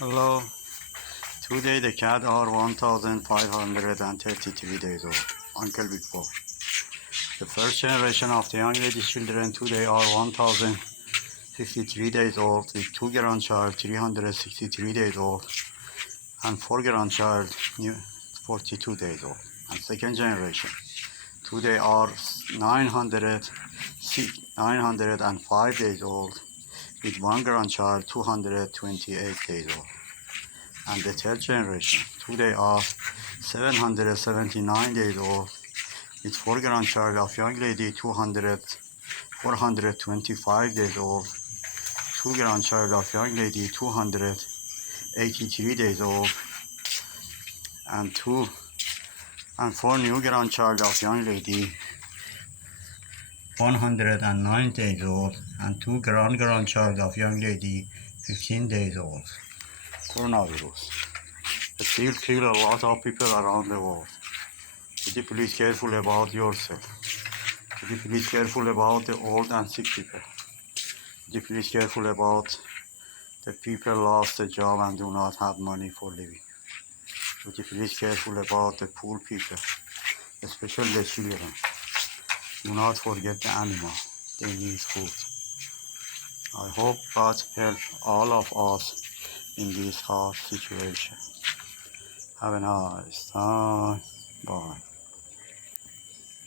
Hello. Today the cat are 1,533 days old. Uncle Big Paul. The first generation of the young lady children today are 1,053 days old with 2 grandchild 363 days old and 4 grandchild 42 days old. And second generation today are 905 days old with 1 grandchild 228 days old. And the third generation today are 779 days old with 4 grandchild of young lady 425 days old, 2 grandchild of young lady 283 days old, and 4 new grandchild of young lady 109 days old, and 2 grandchild of young lady 15 days old. Coronavirus. It still kill a lot of people around the world. Could you please careful about yourself? Could you please careful about the old and sick people? Could you please careful about the people lost the job and do not have money for living? Could you please careful about the poor people, especially the children? Do not forget the animal. They need food. I hope God help all of us in this hard situation. Have a nice time. Bye.